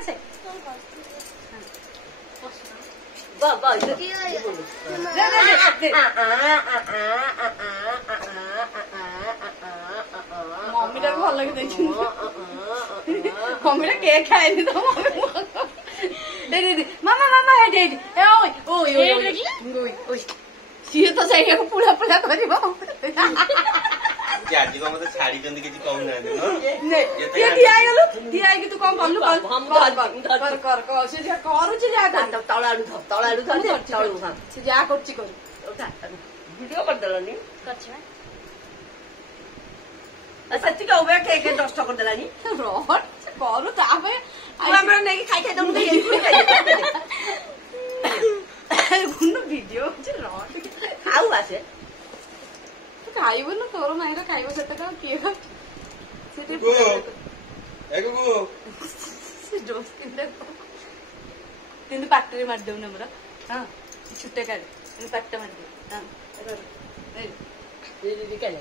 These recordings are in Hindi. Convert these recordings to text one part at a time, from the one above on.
से मम्मी भल लगे मम्मी केक खाए तो मामा मामा सी तो चाहिए पुला पुला कर तू कौन कलु भिडियो करदेलानी सेति उबे केक 10 टा करदेलानी रट करू तापे हमरा नै खाइ खाइ दम दे गुनु भिडियो छ रट खाउ आसे खाइबो न तोरो माइर खाइबो सेते का के सेते एगो से जोस तिन पाटरे मार देउ न हमरा हां छुट्टे काढ तिन पाट्टा मार दे हां दीदी काढ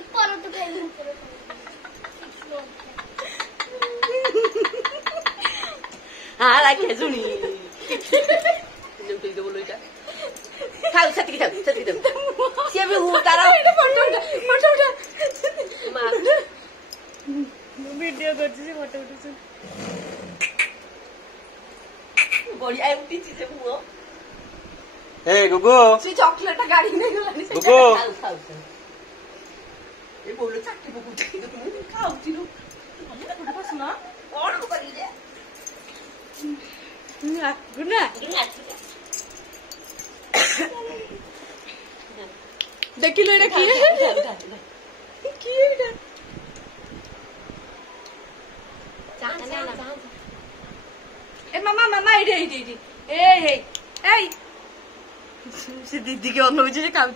ऊपर तो काढ हां लागे सुनी तुम तो बोलो इटा खाओ सती खाओ से भी उतारो फोटो उठा मार वीडियो करछि से फोटो उठछु बड़ी आई उठी से हुओ ए गुगु से चॉकलेट गाड़ी नहीं गलानी से गुगु खाओ ए बोलो चाटी बकु तुम खाओ तिनु हमने तो बस ना और को करी दे गुना देखिलो एटा की एटा ए मामा मामा एडी ए से दीदी के अनुज जे खाऊ